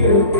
you.